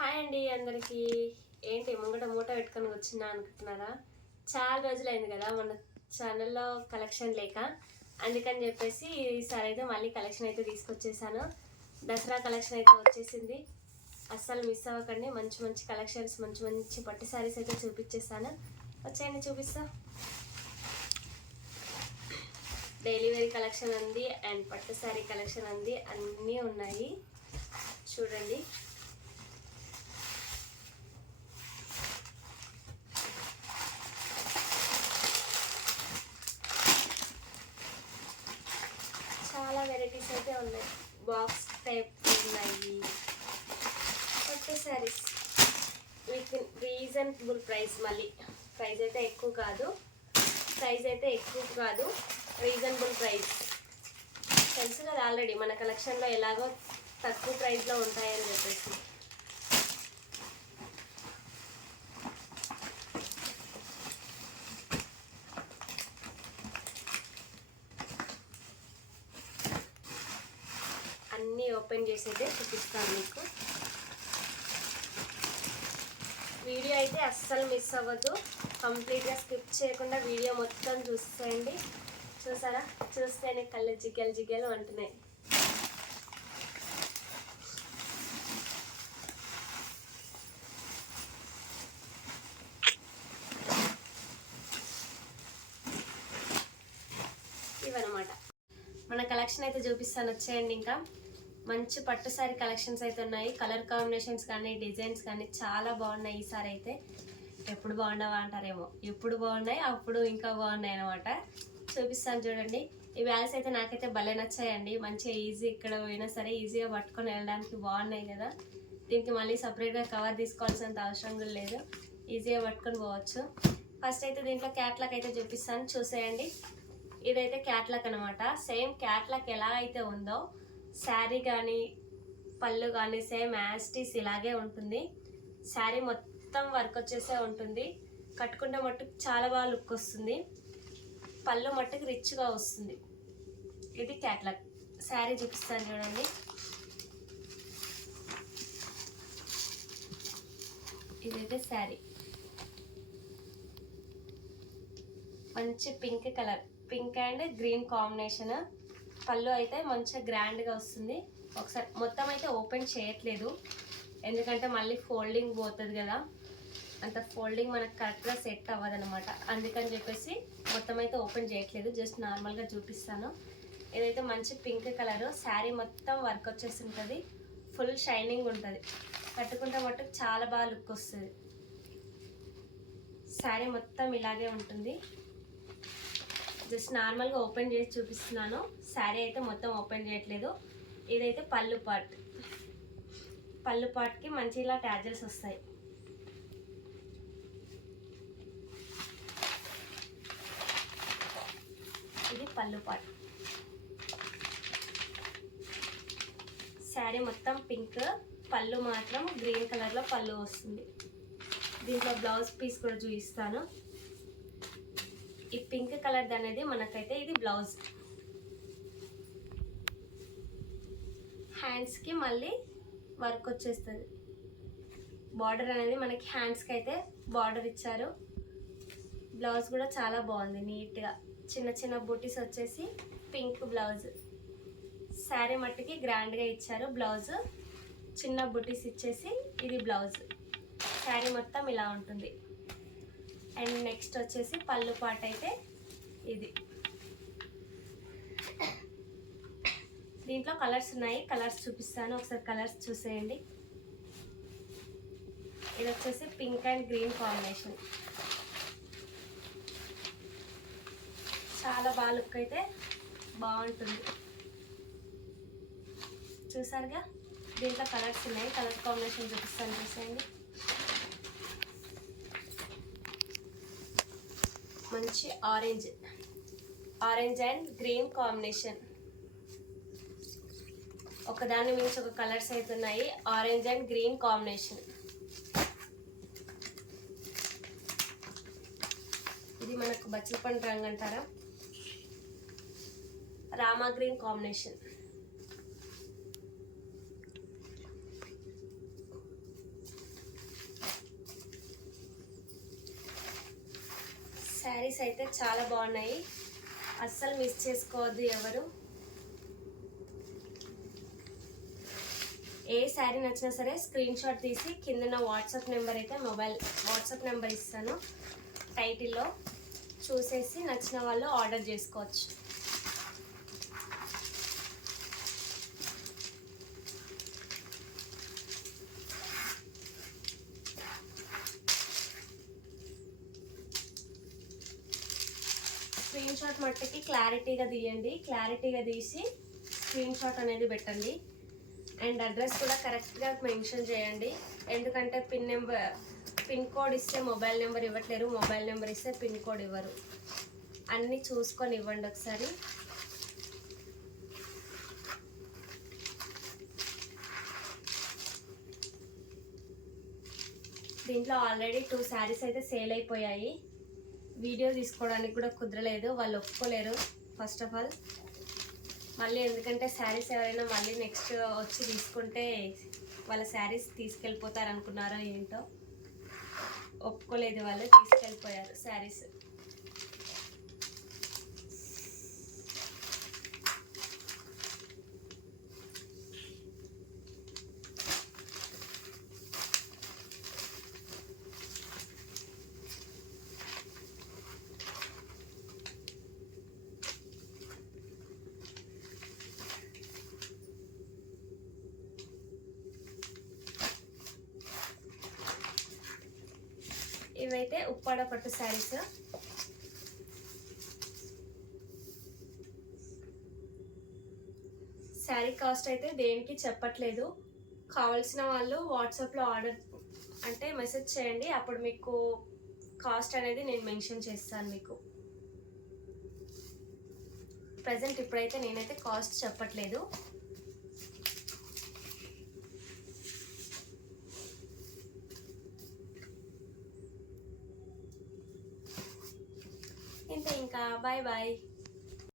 Hi అండి అందరికీ. ఏంటి ముంగట మూట పెట్టుకొని వచ్చినా అనుకుంటున్నారా? చాలా రోజులైంది కదా మన ఛానల్లో కలెక్షన్ లేక, అందుకని చెప్పేసి ఈసారి అయితే మళ్ళీ కలెక్షన్ అయితే తీసుకొచ్చేసాను. దసరా కలెక్షన్ అయితే వచ్చేసింది, అస్సలు మిస్ అవ్వకండి. మంచి మంచి కలెక్షన్స్, మంచి మంచి పట్టు శారీస్ అయితే చూపించేసాను. వచ్చేయండి చూపిస్తా. డైలీ వేర్ కలెక్షన్ ఉంది అండ్ పట్టు శారీ కలెక్షన్ ఉంది, అన్నీ ఉన్నాయి చూడండి. చాలా వెరైటీస్ అయితే ఉన్నాయి, బాక్స్ టైప్ ఉన్నాయి పట్టు శారీస్ విత్ రీజనబుల్ ప్రైస్. మళ్ళీ ప్రైస్ అయితే ఎక్కువ కాదు, రీజనబుల్ ప్రైస్. తెలుసు కదా ఆల్రెడీ మన కలెక్షన్లో ఎలాగో తక్కువ ప్రైస్లో ఉంటాయని చెప్పేసి. అన్నీ ఓపెన్ చేసి అయితే చూపిస్తాను మీకు. వీడియో అయితే అస్సలు మిస్ అవ్వద్దు, కంప్లీట్గా స్కిప్ చేయకుండా వీడియో మొత్తం చూసేయండి. చూసారా, చూస్తేనే కళ్ళు జిగ్గలు జిగ్గలు అంటున్నాయి. ఇవన్నమాట మన కలెక్షన్ అయితే చూపిస్తాను, వచ్చేయండి. ఇంకా మంచి పట్టు శారీ కలెక్షన్స్ అయితే ఉన్నాయి. కలర్ కాంబినేషన్స్ కానీ డిజైన్స్ కానీ చాలా బాగున్నాయి. ఈసారి అయితే ఎప్పుడు బాగున్నావా అంటారేమో, ఎప్పుడు బాగున్నాయి అప్పుడు ఇంకా బాగున్నాయి అనమాట. చూపిస్తాను చూడండి. ఈ బ్యాగ్స్ అయితే నాకైతే భలే నచ్చాయండి. మంచిగా ఈజీ, ఇక్కడ పోయినా సరే ఈజీగా పట్టుకొని వెళ్ళడానికి బాగున్నాయి కదా. దీనికి మళ్ళీ సపరేట్గా కవర్ తీసుకోవాల్సినంత అవసరం కూడా లేదు, ఈజీగా పట్టుకొని పోవచ్చు. ఫస్ట్ అయితే దీంట్లో క్యాట్లాగ్ అయితే చూపిస్తాను, చూసేయండి. ఇదైతే క్యాట్లాగ్ అనమాట. సేమ్ క్యాట్లాగ్ ఎలా అయితే ఉందో శారీ కానీ పళ్ళు కానీ సేమ్ యాస్టీస్ ఇలాగే ఉంటుంది. శారీ మొత్తం వర్క్ వచ్చేసే ఉంటుంది. కట్టుకుంటే మట్టుకు చాలా బాగా లుక్ వస్తుంది. పళ్ళు మట్టుకు రిచ్గా వస్తుంది. ఇది క్యాట్లాగ్. శారీ చూపిస్తాను చూడండి. ఇదైతే శారీ మంచి pink colour, pink and green combination. పళ్ళు అయితే మంచిగా గ్రాండ్గా వస్తుంది. ఒకసారి మొత్తం అయితే ఓపెన్ చేయట్లేదు, ఎందుకంటే మళ్ళీ ఫోల్డింగ్ పోతుంది కదా, అంత ఫోల్డింగ్ మనకు కరెక్ట్గా సెట్ అవ్వదనమాట. అందుకని చెప్పేసి మొత్తం అయితే ఓపెన్ చేయట్లేదు, జస్ట్ నార్మల్గా చూపిస్తాను. ఇదైతే మంచి పింక్ కలరు. శారీ మొత్తం వర్క్ వచ్చేసి ఉంటుంది, ఫుల్ షైనింగ్ ఉంటుంది. కట్టుకుంటే మట్టుకు చాలా బాగా లుక్ వస్తుంది. శారీ మొత్తం ఇలాగే ఉంటుంది. జస్ట్ నార్మల్గా ఓపెన్ చేసి చూపిస్తున్నాను. శారీ అయితే మొత్తం ఓపెన్ చేయట్లేదు. ఇదైతే పళ్ళు పార్ట్. పళ్ళు పార్ట్కి మంచి ఇలా ట్యాజల్స్ వస్తాయి. ఇది పళ్ళు పార్ట్. శారీ మొత్తం పింక్, పళ్ళు మాత్రం గ్రీన్ కలర్లో పళ్ళు వస్తుంది. దీంట్లో బ్లౌజ్ పీస్ కూడా చూపిస్తాను. ఈ పింక్ కలర్ అనేది మనకైతే ఇది బ్లౌజ్. హ్యాండ్స్కి మళ్ళీ వర్క్ వచ్చేస్తుంది. బార్డర్ అనేది మనకి హ్యాండ్స్కి అయితే బార్డర్ ఇచ్చారు. బ్లౌజ్ కూడా చాలా బాగుంది, నీట్గా చిన్న చిన్న బూటీస్ వచ్చేసి పింక్ బ్లౌజ్. శారీ మట్టికి గ్రాండ్గా ఇచ్చారు. బ్లౌజ్ చిన్న బూటీస్ ఇచ్చేసి ఇది బ్లౌజ్. శారీ మొత్తం ఇలా ఉంటుంది. అండ్ నెక్స్ట్ వచ్చేసి పళ్ళు పాట అయితే ఇది. దీంట్లో కలర్స్ ఉన్నాయి, కలర్స్ చూపిస్తాను, ఒకసారి కలర్స్ చూసేయండి. ఇది వచ్చేసి పింక్ అండ్ గ్రీన్ కాంబినేషన్. చాలా బాగా లుక్ అయితే బాగుంటుంది. చూసారుగా, దీంట్లో కలర్స్ ఉన్నాయి, కలర్ కాంబినేషన్ చూపిస్తాను చూసేయండి. మంచి ఆరెంజ్ అండ్ గ్రీన్ కాంబినేషన్. ఒకదాని మించి ఒక కలర్స్ అయితే ఉన్నాయి. Orange and green combination. ఇది మనకు బచ్చలపండు రంగు అంటారా, రామా గ్రీన్ కాంబినేషన్. శారీస్ అయితే చాలా బాగున్నాయి, అస్సలు మిస్ చేసుకోవద్దు ఎవరు. ఏ శారీ నచ్చినా సరే స్క్రీన్ షాట్ తీసి కింద నా వాట్సాప్ నెంబర్ అయితే వాట్సాప్ నెంబర్ ఇస్తాను, టైటిల్లో చూసేసి నచ్చిన వాళ్ళు ఆర్డర్ చేసుకోవచ్చు. స్క్రీన్ షాట్ మట్టుకి క్లారిటీగా తీయండి, క్లారిటీగా తీసి స్క్రీన్ షాట్ అనేది పెట్టండి. అండ్ అడ్రస్ కూడా కరెక్ట్గా మెన్షన్ చేయండి, ఎందుకంటే పిన్ కోడ్ ఇస్తే మొబైల్ నెంబర్ ఇవ్వట్లేరు, మొబైల్ నెంబర్ ఇస్తే పిన్ కోడ్ ఇవ్వరు. అన్నీ చూసుకొని ఇవ్వండి ఒకసారి. దీంట్లో ఆల్రెడీ 2 శారీస్ అయితే సేల్ అయిపోయాయి, వీడియో తీసుకోవడానికి కూడా కుదరలేదు, వాళ్ళు ఒప్పుకోలేరు ఫస్ట్ ఆఫ్ ఆల్. మళ్ళీ ఎందుకంటే శారీస్ ఎవరైనా మళ్ళీ నెక్స్ట్ వచ్చి తీసుకుంటే వాళ్ళ శారీస్ తీసుకెళ్ళిపోతారు అనుకున్నారో ఏంటో, ఒప్పుకోలేదు, వాళ్ళు తీసుకెళ్ళిపోయారు శారీస్. ఇవైతే ఉప్పాడ పట్టు శారీస్. శారీ కాస్ట్ అయితే దేనికి చెప్పట్లేదు, కావాల్సిన వాళ్ళు వాట్సాప్లో ఆర్డర్ అంటే మెసేజ్ చేయండి, అప్పుడు మీకు కాస్ట్ అనేది నేను మెన్షన్ చేస్తాను మీకు. ప్రజెంట్ ఇప్పుడైతే నేనైతే కాస్ట్ చెప్పట్లేదు. ఇంతే, ఇంకా బాయ్ బాయ్.